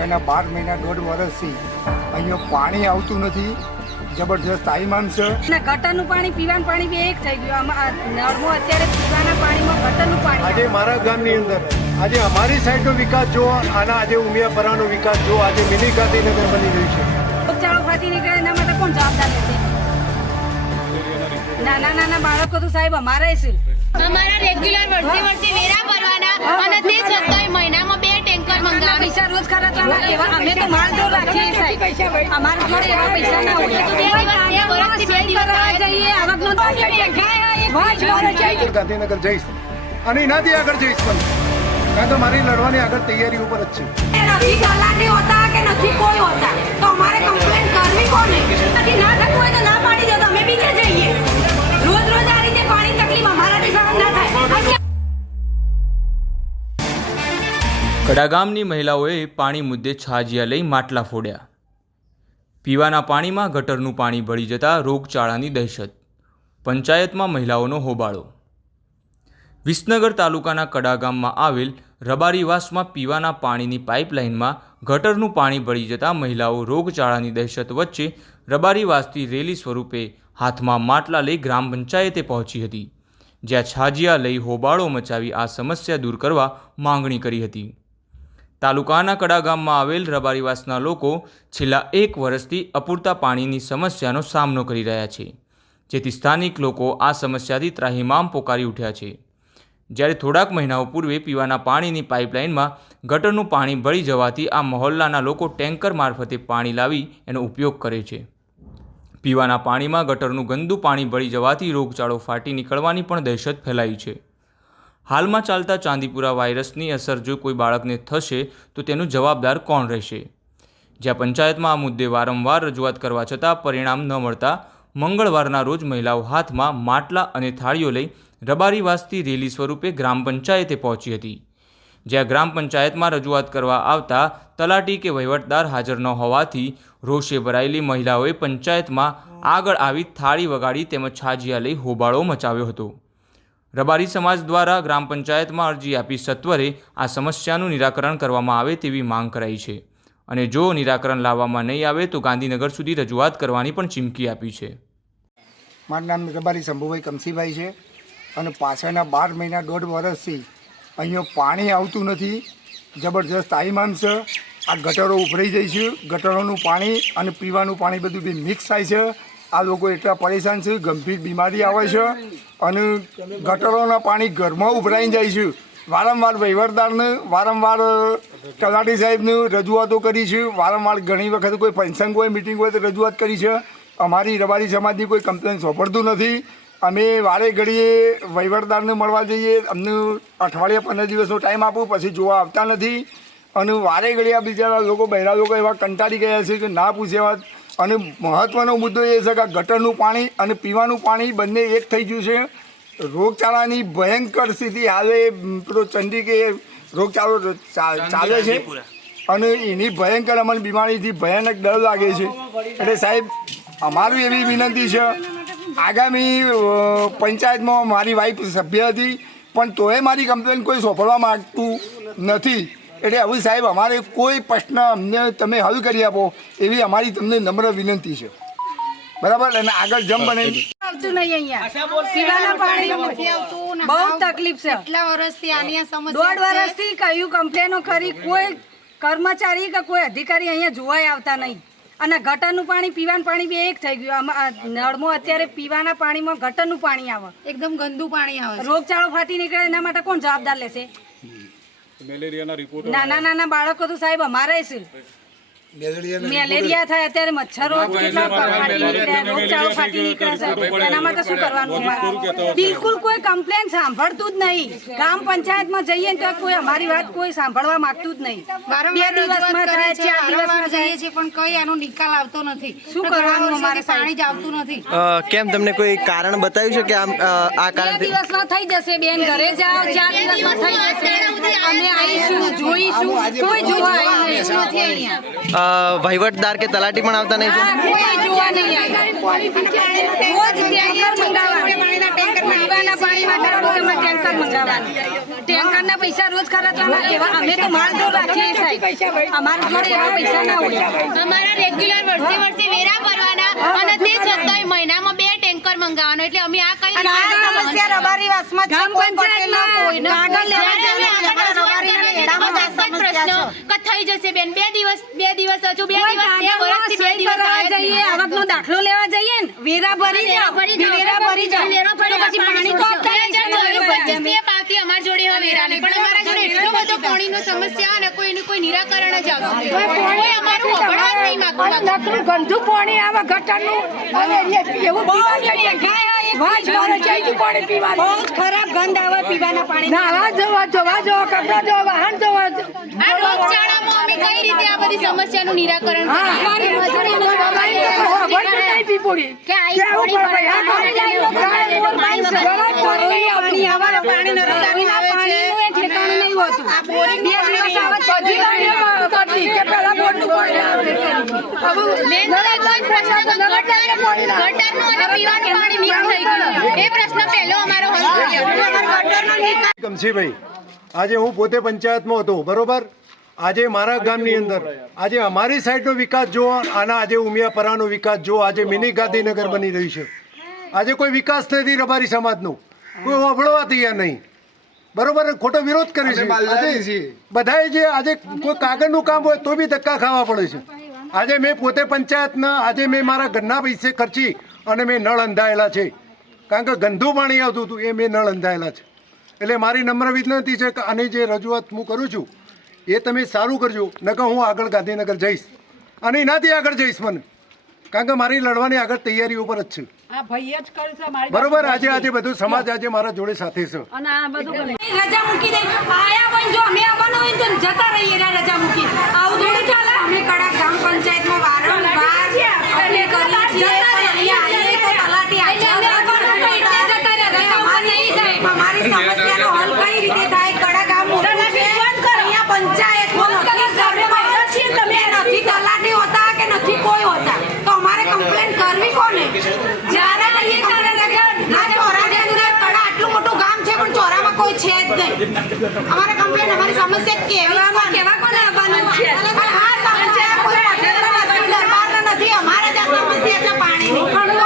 પાછળના બાર મહિના દોઢ વર્ષથી અહીંયા પાણી આવતું નથી. જબરજસ્ત તાઈમાન છે. ના ગટરનું પાણી પીવાનું પાણી બે એક થઈ ગયું. આમાં નળમાં અત્યારે પીવાના પાણીમાં ગટરનું પાણી આજે મારા ગામની અંદર આજે અમારી સાઈડનો વિકાસ જુઓ આના આજે ઉમિયાપરાનો વિકાસ જુઓ આજે મિની ગાંધીનગર બની રહ્યું છે. રોગચાળો ફાટી નીકળે એના માટે કોણ જવાબદાર નથી? નાના નાના બાળકો તો સાહેબ અમારા છે. અમારા રેગ્યુલર વર્ષે વર્ષે વેરા ભરવાના અને તે છતાંય મહિનામાં બે મંગાવી. પૈસા રોજ ખર્ચવાના એવા અમે તો માલ જો રાખીએ સાહેબ. અમારા જોડે એવા પૈસા ના હોય. બે દિવસ બે વર્ષથી બે દિવસ કરવા જઈએ. આવકનો ગાંધીનગર જઈશ. અને એનાથી આગળ જઈશ પણ. કારણ તો મારી લડવાની આગળ તૈયારી ઉપર જ છે. નથી તલાટી હોતા કે નથી કોઈ હોતા. તો અમારે કમ્પ્લેન કરવી કોને? નથી ના થતું હોય તો ના પાડી દો તો અમે બીજે જઈએ. કડાગામની મહિલાઓએ પાણી મુદ્દે છાજિયા લઈ માટલા ફોડ્યા. પીવાના પાણીમાં ગટરનું પાણી ભળી જતાં રોગચાળાની દહેશત. પંચાયતમાં મહિલાઓનો હોબાળો. વિસનગર તાલુકાના કડાગામમાં આવેલ રબારીવાસમાં પીવાના પાણીની પાઇપલાઇનમાં ગટરનું પાણી ભળી જતાં મહિલાઓ રોગચાળાની દહેશત વચ્ચે રબારીવાસથી રેલી સ્વરૂપે હાથમાં માટલા લઈ ગ્રામ પંચાયતે પહોંચી હતી, જ્યાં છાજિયા લઈ હોબાળો મચાવી આ સમસ્યા દૂર કરવા માંગણી કરી હતી. તાલુકાના કડા ગામમાં આવેલ રબારીવાસના લોકો છેલ્લા એક વર્ષથી અપૂરતા પાણીની સમસ્યાનો સામનો કરી રહ્યા છે. જેથી સ્થાનિક લોકો આ સમસ્યાથી ત્રાહિમામ પોકારી ઉઠ્યા છે. જ્યારે થોડાક મહિનાઓ પૂર્વે પીવાના પાણીની પાઇપલાઇનમાં ગટરનું પાણી ભળી જવાથી આ મહોલ્લાના લોકો ટેન્કર મારફતે પાણી લાવી એનો ઉપયોગ કરે છે. પીવાના પાણીમાં ગટરનું ગંદુ પાણી ભળી જવાથી રોગચાળો ફાટી નીકળવાની પણ દહેશત ફેલાઈ છે. હાલમાં ચાલતા ચાંદીપુરા વાયરસની અસર જો કોઈ બાળકને થશે, તો તેનું જવાબદાર કોણ રહેશે? જ્યાં પંચાયતમાં આ મુદ્દે વારંવાર રજૂઆત કરવા છતાં પરિણામ ન મળતા, મંગળવારના રોજ મહિલાઓ હાથમાં માટલા અને થાળીઓ લઈ રબારીવાસથી રેલી સ્વરૂપે ગ્રામ પંચાયતે પહોંચી હતી. જ્યાં ગ્રામ પંચાયતમાં રજૂઆત કરવા આવતા તલાટી કે વહીવટદાર હાજર ન હોવાથી રોષે ભરાયેલી મહિલાઓએ પંચાયતમાં આગળ આવી થાળી વગાડી તેમજ છાજિયા લઈ હોબાળો મચાવ્યો હતો. રબારી સમાજ દ્વારા ગ્રામ પંચાયતમાં અરજી આપી સત્વરે આ સમસ્યાનું નિરાકરણ કરવામાં આવે તેવી માંગ કરાઈ છે. અને જો નિરાકરણ લાવવામાં નહીં આવે તો ગાંધીનગર સુધી રજૂઆત કરવાની પણ ચીમકી આપી છે. મારું નામ રબારી શંભુભાઈ કમસીભાઈ છે અને પાછળના બાર મહિના દોઢ વર્ષથી અહીંયા પાણી આવતું નથી. જબરજસ્ત તાઈમાન છે આ ગટરો ઉભરાઈ જાય છે. ગટરોનું પાણી અને પીવાનું પાણી બધું બી મિક્સ થાય છે. આ લોકો એટલા પરેશાન છે, ગંભીર બીમારી આવે છે અને ગટરોના પાણી ઘરમાં ઉભરાઈ જાય છે. વારંવાર વહીવટદારને, વારંવાર તલાટી સાહેબને રજૂઆતો કરી છે. વારંવાર ઘણી વખત કોઈ ફંક્શન હોય મિટિંગ હોય તો રજૂઆત કરી છે. અમારી રબારી સમાજની કોઈ કમ્પ્લેન સોંપડતું નથી. અમે વારે ઘડીએ વહીવટદારને મળવા જઈએ. અમને અઠવાડિયા પંદર દિવસનો ટાઈમ આપો, પછી જોવા આવતા નથી. અને વારે ઘડીએ આ બિચારા લોકો બહેરા લોકો એવા કંટાળી ગયા છે કે ના પૂછ્યા અને મહત્ત્વનો મુદ્દો એ છે કે ગટરનું પાણી અને પીવાનું પાણી બંને એક થઈ ગયું છે. રોગચાળાની ભયંકર સ્થિતિ હાલે પેલો ચંડી કે રોગચાળો ચાલે છે અને એની ભયંકર અમને બીમારીથી ભયાનક ડર લાગે છે. એટલે સાહેબ અમારું એવી વિનંતી છે આગામી પંચાયતમાં મારી વાઈફ સભ્ય હતી પણ તોય મારી કમ્પ્લેન કોઈ સોંપડવા માગતું નથી. એટલે હવે સાહેબ અમારે કોઈ પ્રશ્ન અમને તમે હલ કરી આપો એવી અમારી તમને નમ્ર વિનંતી છે. બરાબર? અને આગળ જમ બને. આવતું નહીં અહીંયા. પીવાના પાણી બહુ તકલીફ છે. એટલા વર્ષથી આની સમસ્યા દોઢ વર્ષથી કયું કમ્પ્લેનો કરી કોઈ કર્મચારી કે કોઈ અધિકારી અહીંયા જોવાય આવતા નહીં. અને ગટરનું પાણી પીવાનું પાણી બી એક થઈ ગયું. આમાં નળમો નળમાં અત્યારે પીવાના પાણીમાં ગટરનું પાણી આવે. એકદમ ગંદુ પાણી આવે રોગચાળો ફાટી નીકળે એના માટે કોણ જવાબદાર લેશે? નાના નાના બાળકો તો સાહેબ અમારે છે. મેલેરિયા થાય અત્યારે મચ્છરો કેટલા ફાટી નીકળે રોગચાળો ફાટી નીકળે છે એના માટે શું કરવાનું બિલકુલ કોઈ કમ્પ્લેન સાંભળતું જ નહીં. ગ્રામ પંચાયતમાં જઈએ તો કોઈ અમારી વાત કોઈ સાંભળવા માંગતું જ નહીં. બે દિવસમાં થાય કરીએ છીએ, દિવસમાં જઈએ છીએ પણ કઈ આનો નિકાલ આવતો નથી. શું કરવાનું અમારે પાણી જ આવતું નથી. કેમ તમને કોઈ કારણ બતાવ્યું છે કે આમ આ બે કારણથી દિવસમાં થઈ જશે બેન ઘરે જાઓ ચાર દિવસમાં થઈ જશે. અમે આવીશું. જોઈશું. કોઈ જોવા આવ્યું નથી અહીંયા. અ, વહીવટદાર કે તલાટી પણ આવતા નહીં. ટેન્કરના પૈસા રોજ ખર્ચવાના. એવા અમે તો માલ જો રાખીએ સાહેબ. અમારા જોડે એવા પૈસા ના હોય. અમારા રેગ્યુલર વર્ષે વર્ષે વેરા ભરવાના. મંગાવવાનો એટલે અમે આ કઈ સમસ્યા રબારી વાસમાં છે લેવા પ્રશ્ન થઈ જશે બેન બે દિવસ બે દિવસ હજુ બે દિવસ બે વર્ષથી બે દિવસ દાખલો લેવા જઈએ વેરા ભરી જાવ વેરા ભરી જાવ વેરો પડે પછી પાણી તો પાવતી અમારા જોડે હવે વેરાની. પણ અમારા જોડે એટલો બધો પાણીનો સમસ્યા અને કોઈ એનું કોઈ નિરાકરણ જ આવતું કોઈ અમારું જ નહીં માંગતું. ગંદુ પાણી આવે ગટરનું હવે એ એવું પીવાનું. વાજ મારે જઈતું પાણી પીવાનું બહુ ખરાબ ગંધ આવે પીવાના પાણી નાવા જોવા જોવા જોવા કપડા જોવા વાહન જોવા આ રોગચાળામાં અમે કઈ રીતે આ બધી સમસ્યાનું નિરાકરણ કરીએ? પાણી આવે પાણી નર્મદાનું આવે છે પાણીનું એ ઠેકાણું નહીં હોતું બે દિવસ આવે મેન તો એક પ્રશ્ન કે ગટર ગટરનું અને પીવાનું પાણી મિક્સ થઈ ગયું. એ પ્રશ્ન પહેલો અમારો હલ કરી આપો. આજે હું પોતે પંચાયતમાં હતો બરોબર? આજે મારા ગામની અંદર આજે અમારી સાઈડનો વિકાસ જુઓ અને આજે ઉમિયાપરાનો વિકાસ જુઓ આજે મિની ગાંધીનગર બની રહ્યું છે. આજે કોઈ વિકાસ નથી રબારી સમાજનો. કોઈ વાપરવા તૈયાર નહીં. બરોબર? ખોટો વિરોધ કરે છે. બધાએ જે આજે કોઈ કાગળનું કામ હોય તો બી ધક્કા ખાવા પડે છે. આજે મેં પોતે પંચાયતના આજે મેં મારા ઘરના પૈસે ખર્ચી અને મેં નળ અંધાયેલા છે. કારણ કે ગંદુ પાણી આવતું હતું એ મેં નળ અંધાયેલા છે. એટલે મારી નમ્ર વિનંતી છે કે આની જે રજૂઆત હું કરું છું એ તમે સારું કરજો. નકર હું આગળ ગાંધીનગર જઈશ. અને એનાથી આગળ જઈશ મને. કારણ કે મારી લડવાની આગળ તૈયારી ઉપર જ છે. બરોબર આજે આજે બધું સમાજ આજે મારા જોડે સાથે છે. રજા મૂકી દે. આયા હોય જો અમે આવવાનું હોય તો જતા રહીએ રજા મૂકી. આવું થોડું ચાલે? અમે કડા ગ્રામ પંચાયતમાં વારંવાર અપીલ કરીએ છીએ અહીંયા આવીએ તો તલાટી અમારી સમસ્યાનો હલ કઈ રીતે થાય કડા ગામ મોટું છે અહીંયા પંચાયતમાં નથી સર્વેમાં છીએ તમે નથી તલાટી હોતા કે નથી કોઈ હોતા તો અમારે કમ્પ્લેન કરવી કોને જ્યારે આવીએ ત્યારે રજા આ ચોરા જે દૂર કડા આટલું મોટું ગામ છે પણ ચોરામાં કોઈ છે જ નહીં અમારે કમ્પ્લેન અમારી સમસ્યા કેવી કેવા કોને આવવાનું છે? હા સમસ્યા કોઈ નથી નથી. અમારે જ સમસ્યા છે પાણીની.